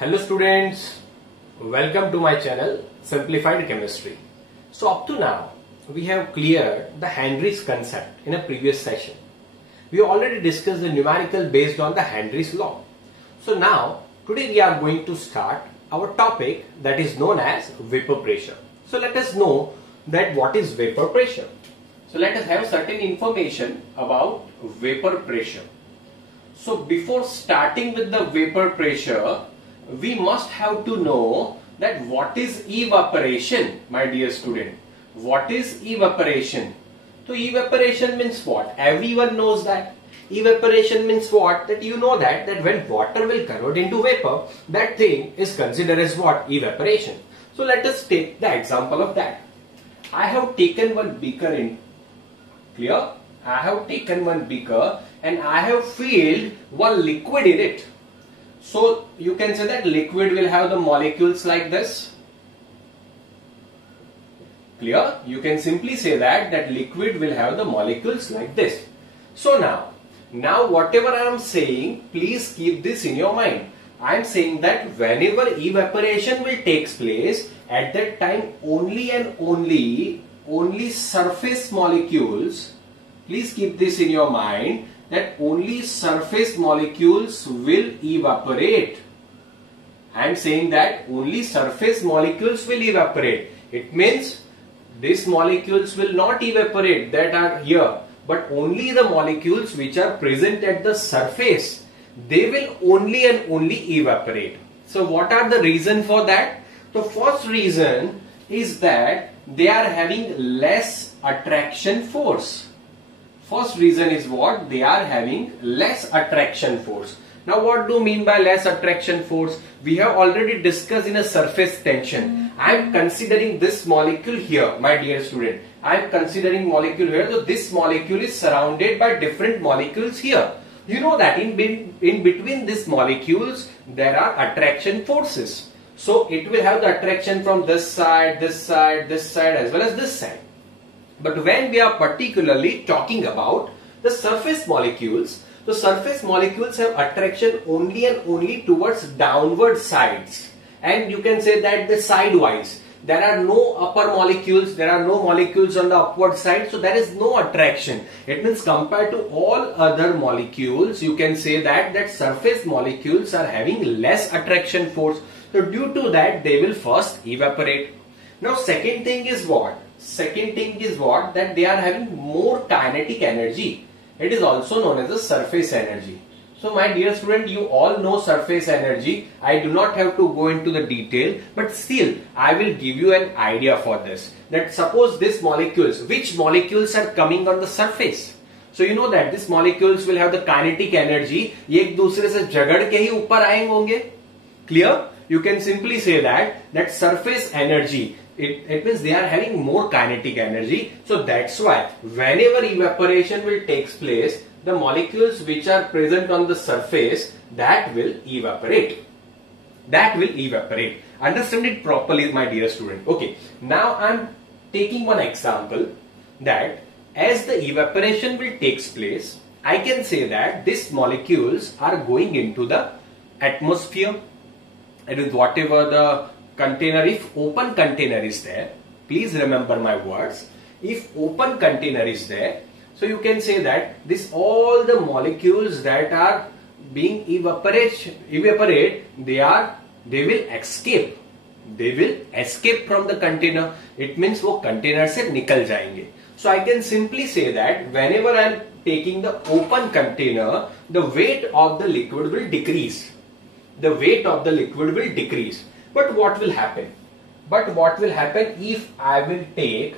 Hello students, welcome to my channel Simplified Chemistry. So up to now we have cleared the Henry's concept in a previous session. We already discussed the numerical based on the Henry's law. So now today we are going to start our topic that is known as vapor pressure. So let us know that what is vapor pressure. So let us have certain information about vapor pressure. So before starting with the vapor pressure, we must have to know that what is evaporation, my dear student. What is evaporation? So evaporation means what? Everyone knows that. Evaporation means what? That you know that when water will convert into vapor, that thing is considered as what? Evaporation. So let us take the example of that. I have taken one beaker in. Clear? I have taken one beaker and I have filled one liquid in it. So you can say that liquid will have the molecules like this. Clear? You can simply say that liquid will have the molecules like this. So now whatever I am saying, please keep this in your mind. I am saying that whenever evaporation will take place, at that time only and only surface molecules, please keep this in your mind, that only surface molecules will evaporate. I am saying that only surface molecules will evaporate. It means these molecules will not evaporate that are here, but only the molecules which are present at the surface, they will only and only evaporate. So what are the reason for that? The first reason is that they are having less attraction force. First reason is what? They are having less attraction force. Now what do you mean by less attraction force? We have already discussed in a surface tension. I am considering this molecule here, my dear student. I am considering molecule here. So this molecule is surrounded by different molecules here. You know that in between these molecules there are attraction forces. So it will have the attraction from this side, this side, this side as well as this side. But when we are particularly talking about the surface molecules, the surface molecules have attraction only and only towards downward sides. And you can say that the sidewise. There are no upper molecules, there are no molecules on the upward side, so there is no attraction. It means compared to all other molecules, you can say that surface molecules are having less attraction force. So due to that, they will first evaporate. Now second thing is what? Second thing is what? That they are having more kinetic energy. It is also known as the surface energy. So my dear student, you all know surface energy. I do not have to go into the detail, but still I will give you an idea for this. That suppose these molecules, which molecules are coming on the surface? So you know that these molecules will have the kinetic energy. ये एक दूसरे से झगड़ के ही ऊपर आएंगे होंगे. Clear? You can simply say that surface energy, it means they are having more kinetic energy. So that's why whenever evaporation will take place, the molecules which are present on the surface, that will evaporate. That will evaporate. Understand it properly, my dear student. Okay. Now I am taking one example that as the evaporation will take place, I can say that these molecules are going into the atmosphere. And with whatever the container, if open container is there, please remember my words. If open container is there, so you can say that all the molecules that are being evaporate, they will escape. They will escape from the container. It means वो container से निकल जाएंगे. So I can simply say that whenever I am taking the open container, the weight of the liquid will decrease. The weight of the liquid will decrease. But what will happen? But what will happen if I will take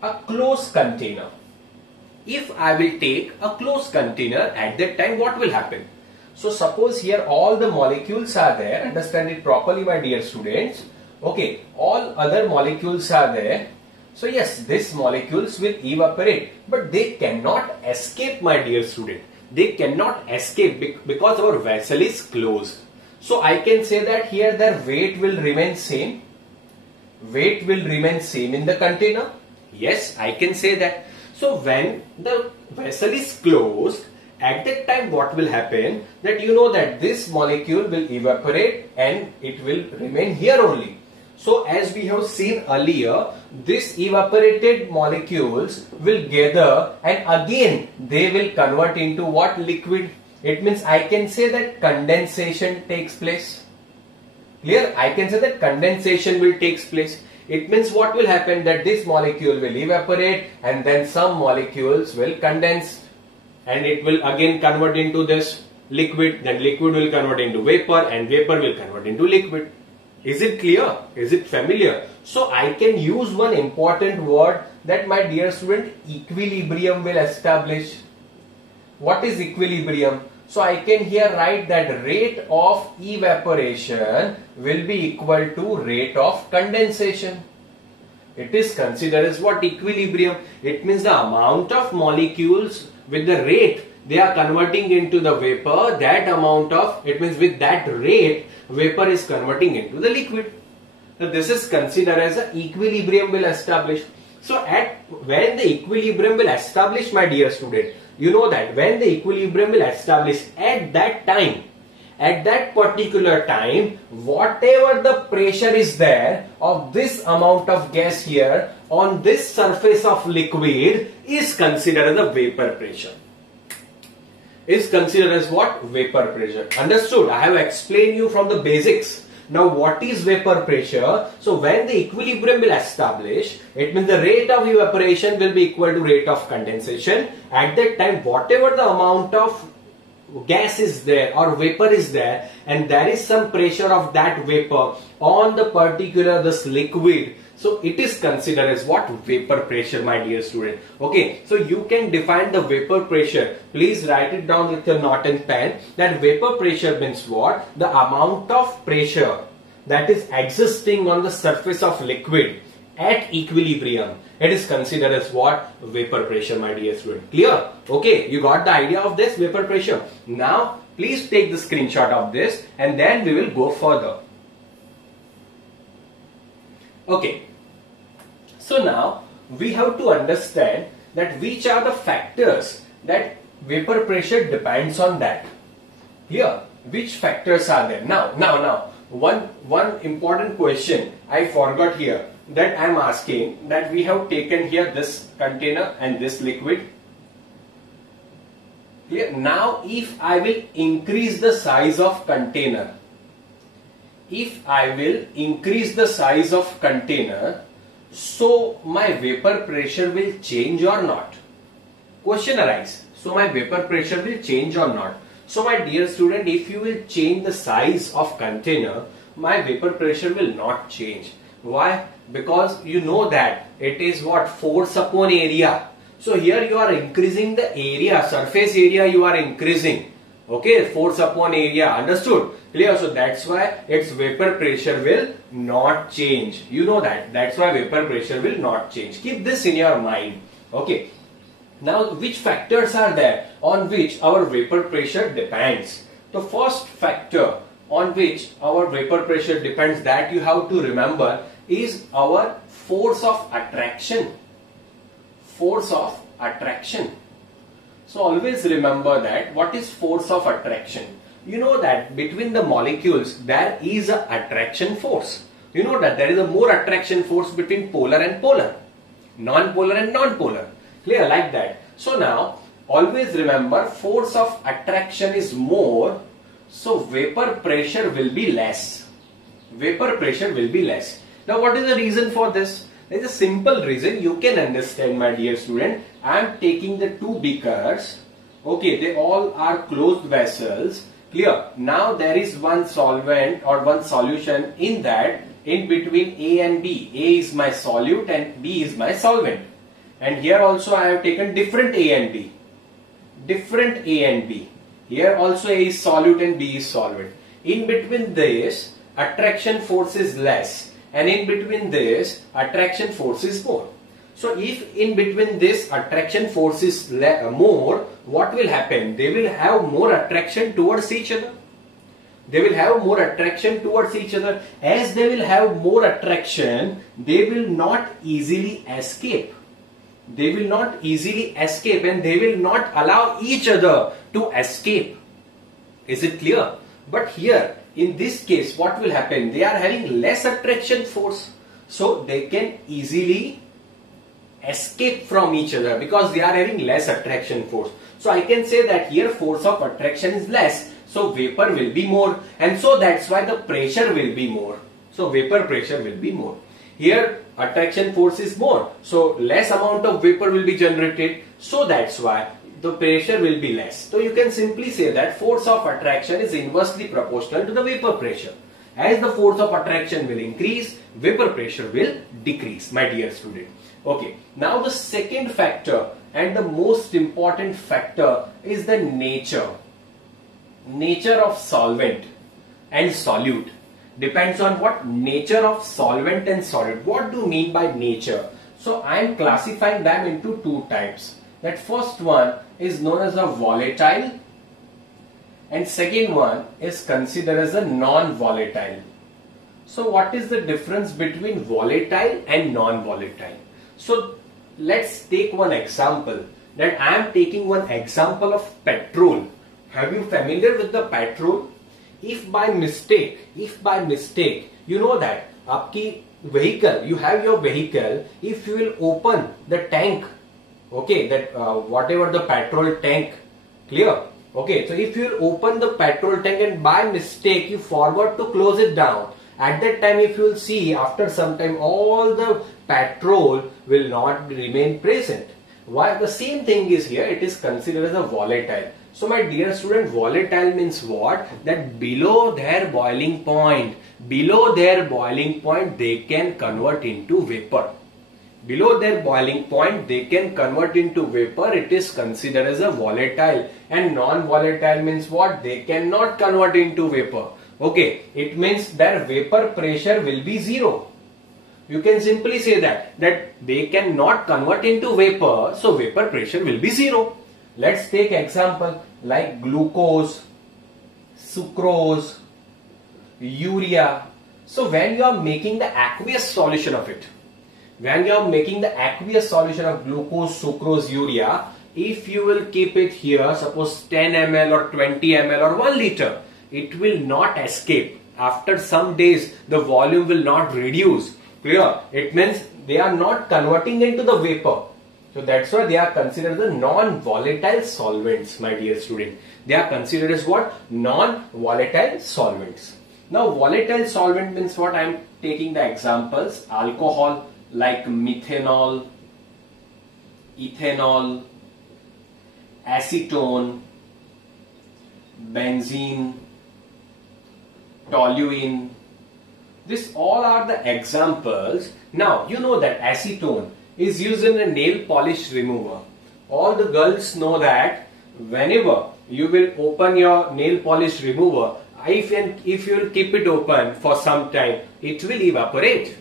a closed container? If I will take a closed container, at that time what will happen? So suppose here all the molecules are there. Understand it properly, my dear students. Okay, all other molecules are there. So yes, these molecules will evaporate, but they cannot escape, my dear student. They cannot escape because our vessel is closed. So I can say that here their weight will remain same. Weight will remain same in the container. Yes, I can say that. So when the vessel is closed At that time what will happen, that you know that this molecule will evaporate and it will remain here only. So as we have seen earlier, this evaporated molecules will gather and again they will convert into what? Liquid. It means I can say that condensation takes place. Clear? I can say that condensation will take place. It means what will happen, that this molecule will evaporate and then some molecules will condense and it will again convert into this liquid. Then liquid will convert into vapor and vapor will convert into liquid. Is it clear? Is it familiar? So I can use one important word, that my dear student, equilibrium will establish. What is equilibrium? So I can here write that rate of evaporation will be equal to rate of condensation. It is considered as what? Equilibrium. It means the amount of molecules with the rate they are converting into the vapor, that amount of, it means with that rate vapor is converting into the liquid. So this is considered as an equilibrium will establish. So when the equilibrium will establish, my dear student, you know that when the equilibrium will establish, at that time, at that particular time, whatever the pressure is there of this amount of gas here on this surface of liquid is considered as the vapor pressure. Is considered as what? Vapor pressure. Understood? I have explained you from the basics. Now what is vapor pressure? So when the equilibrium will establish, it means the rate of evaporation will be equal to rate of condensation. At that time, whatever the amount of gas is there or vapor is there and there is some pressure of that vapor on the particular this liquid, so it is considered as what? Vapor pressure, my dear student. Okay, so you can define the vapor pressure. Please write it down with your knot and pen. That vapor pressure means what? The amount of pressure that is existing on the surface of liquid at equilibrium. It is considered as what? Vapor pressure, my dear student. Clear? Okay, you got the idea of this vapor pressure. Now, please take the screenshot of this and then we will go further. Okay, so now we have to understand that which are the factors that vapor pressure depends on that. Here, which factors are there? Now, one important question I forgot here, that I am asking, that we have taken here this container and this liquid. Clear? Now, if I will increase the size of container, if I will increase the size of container, so my vapor pressure will change or not? Question arises. So my vapor pressure will change or not? So my dear student, if you will change the size of container, my vapor pressure will not change. Why? Because you know that it is what? Force upon area. So here you are increasing the area, surface area you are increasing. Okay, force upon area. Understood? Clear? So that's why its vapor pressure will not change. You know that. That's why vapor pressure will not change. Keep this in your mind. Okay. Now, which factors are there on which our vapor pressure depends? The first factor on which our vapor pressure depends, that you have to remember, is our force of attraction. Force of attraction. So always remember that. What is force of attraction? You know that between the molecules there is an attraction force. You know that there is a more attraction force between polar and polar, non-polar and non-polar. Clear? Like that. So now always remember, force of attraction is more, so vapor pressure will be less. Vapor pressure will be less. Now what is the reason for this? There is a simple reason you can understand, my dear student. I am taking the two beakers. Okay, they all are closed vessels. Clear? Now there is one solvent or one solution in that, in between A and B. A is my solute and B is my solvent. And here also I have taken different A and B. Different A and B. Here also A is solute and B is solvent. In between this, attraction force is less. And in between this, attraction force is more. So if in between this attraction force is more, what will happen? They will have more attraction towards each other. They will have more attraction towards each other. As they will have more attraction, they will not easily escape. They will not easily escape and they will not allow each other to escape. Is it clear? But here, in this case, what will happen? They are having less attraction force. So they can easily escape from each other because they are having less attraction force. So I can say that here force of attraction is less. So vapor will be more. And so that's why the pressure will be more. So vapor pressure will be more. Here attraction force is more. So less amount of vapor will be generated. So that's why the pressure will be less. So you can simply say that force of attraction is inversely proportional to the vapor pressure. As the force of attraction will increase, vapor pressure will decrease, my dear student. Okay, now the second factor and the most important factor is the nature of solvent and solute. Depends on what nature of solvent and solute. What do you mean by nature? So I am classifying them into two types. That first one is known as a volatile and second one is considered as a non-volatile. So what is the difference between volatile and non-volatile? So let's take one example. That I am taking one example of petrol. Have you familiar with the petrol? If by mistake, you know that आपकी vehicle, you have your vehicle, if you will open the tank, okay, that whatever the petrol tank, clear? Okay, so if you will open the petrol tank and by mistake you forgot to close it down, at that time if you will see after some time all the petrol will not remain present. Why? The same thing is here, it is considered as a volatile. So my dear student, volatile means what? That below their boiling point, they can convert into vapor. Below their boiling point, they can convert into vapor. It is considered as a volatile. And non-volatile means what? They cannot convert into vapor. Okay, it means their vapor pressure will be zero. You can simply say that they cannot convert into vapor, so vapor pressure will be zero. Let's take example like glucose, sucrose, urea. So when you are making the aqueous solution of it, glucose, sucrose, urea, if you will keep it here, suppose 10 ml or 20 ml or 1 liter, it will not escape. After some days, the volume will not reduce. Clear? It means they are not converting into the vapor. So that's why they are considered the non-volatile solvents, my dear student. They are considered as what? Non-volatile solvents. Now volatile solvent means what? I am taking the examples. Alcohol like methanol, ethanol, acetone, benzene, toluene. These all are the examples. Now you know that acetone is used in a nail polish remover. All the girls know that whenever you will open your nail polish remover, if you will keep it open for some time, it will evaporate.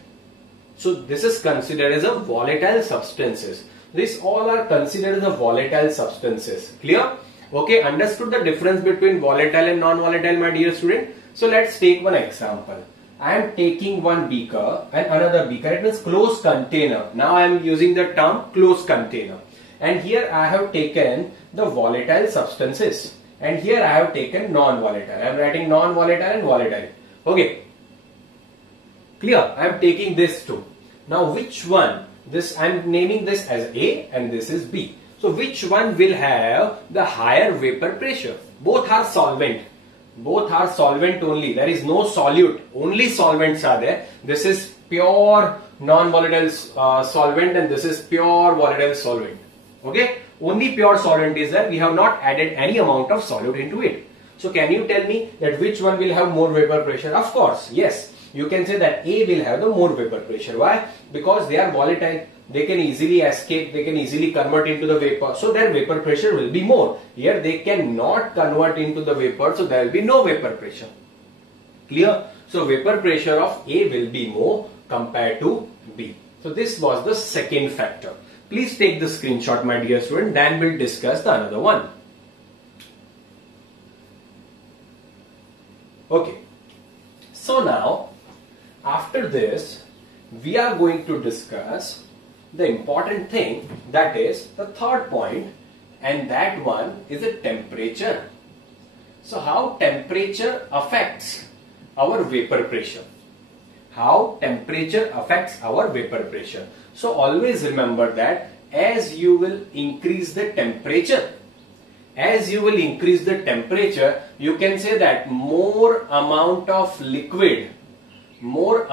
So this is considered as a volatile substances. These all are considered as a volatile substances. Clear? Okay, understood the difference between volatile and non-volatile, my dear student? So let's take one example. I am taking one beaker and another beaker. It means closed container. Now I am using the term closed container. And here I have taken the volatile substances. And here I have taken non-volatile. I am writing non-volatile and volatile. Okay. Clear? I am taking this two. Now which one? This I am naming this as A and this is B. So which one will have the higher vapor pressure? Both are solvent. Both are solvent only. There is no solute. Only solvents are there. This is pure non-volatile solvent and this is pure volatile solvent. Okay. Only pure solvent is there. We have not added any amount of solute into it. So can you tell me that which one will have more vapor pressure? Of course, yes. You can say that A will have the more vapor pressure. Why? Because they are volatile. They can easily escape. They can easily convert into the vapor. So their vapor pressure will be more. Here they cannot convert into the vapor. So there will be no vapor pressure. Clear? So vapor pressure of A will be more compared to B. So this was the second factor. Please take the screenshot, my dear student. Then we'll discuss the another one. Okay. So now, after this, we are going to discuss the important thing, that is the third point, and that one is a temperature. So how temperature affects our vapor pressure? How temperature affects our vapor pressure? So always remember that as you will increase the temperature, you can say that more amount of liquid will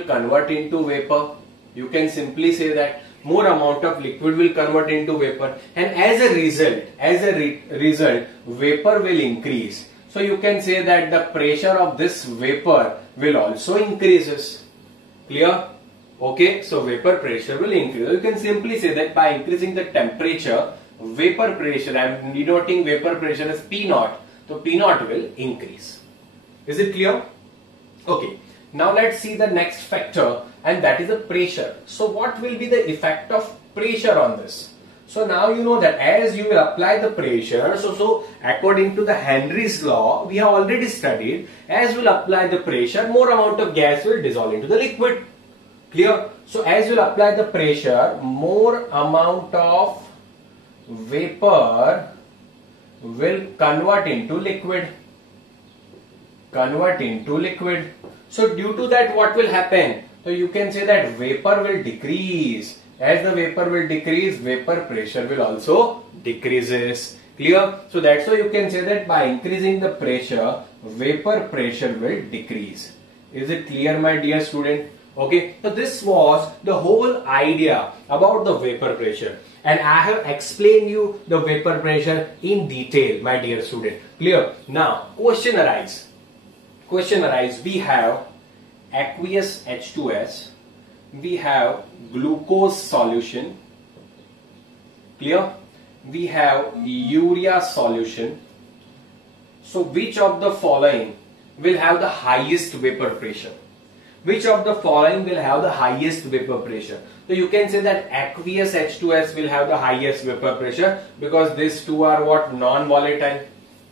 convert into vapor. You can simply say that more amount of liquid will convert into vapor, and as a result, vapor will increase. So you can say that the pressure of this vapor will also increases. Clear? Okay, so vapor pressure will increase. You can simply say that by increasing the temperature, vapor pressure, I am denoting vapor pressure as P0, so P0 will increase. Is it clear? Okay, now let's see the next factor, and that is the pressure. So what will be the effect of pressure on this? So now you know that as you will apply the pressure, so according to the Henry's law, we have already studied, as you will apply the pressure, more amount of gas will dissolve into the liquid. Clear? So as you will apply the pressure, more amount of vapor will convert into liquid. So due to that, what will happen? So you can say that vapor will decrease. As the vapor will decrease, vapor pressure will also decreases. Clear? So that's why you can say that by increasing the pressure, vapor pressure will decrease. Is it clear, my dear student? Okay, so this was the whole idea about the vapor pressure, and I have explained you the vapor pressure in detail, my dear student. Clear? Now question arise. We have aqueous H2S, we have glucose solution. Clear? We have urea solution. So which of the following will have the highest vapor pressure? So you can say that aqueous H2S will have the highest vapor pressure, because these two are what? Non-volatile.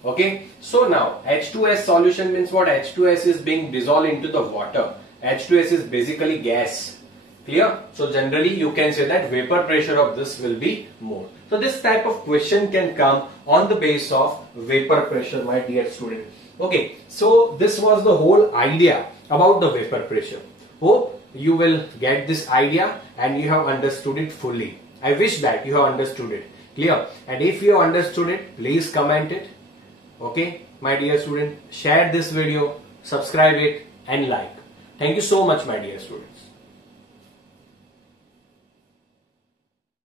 Okay. So now H2S solution means what? H2S is being dissolved into the water. H2S is basically gas. Clear? So generally you can say that vapor pressure of this will be more. So this type of question can come on the base of vapor pressure, my dear student. Okay, so this was the whole idea about the vapor pressure. Hope you will get this idea and you have understood it fully. I wish that you have understood it. Clear? And if you have understood it, please comment it. Okay, my dear student, share this video, subscribe it and like. Thank you so much, my dear students.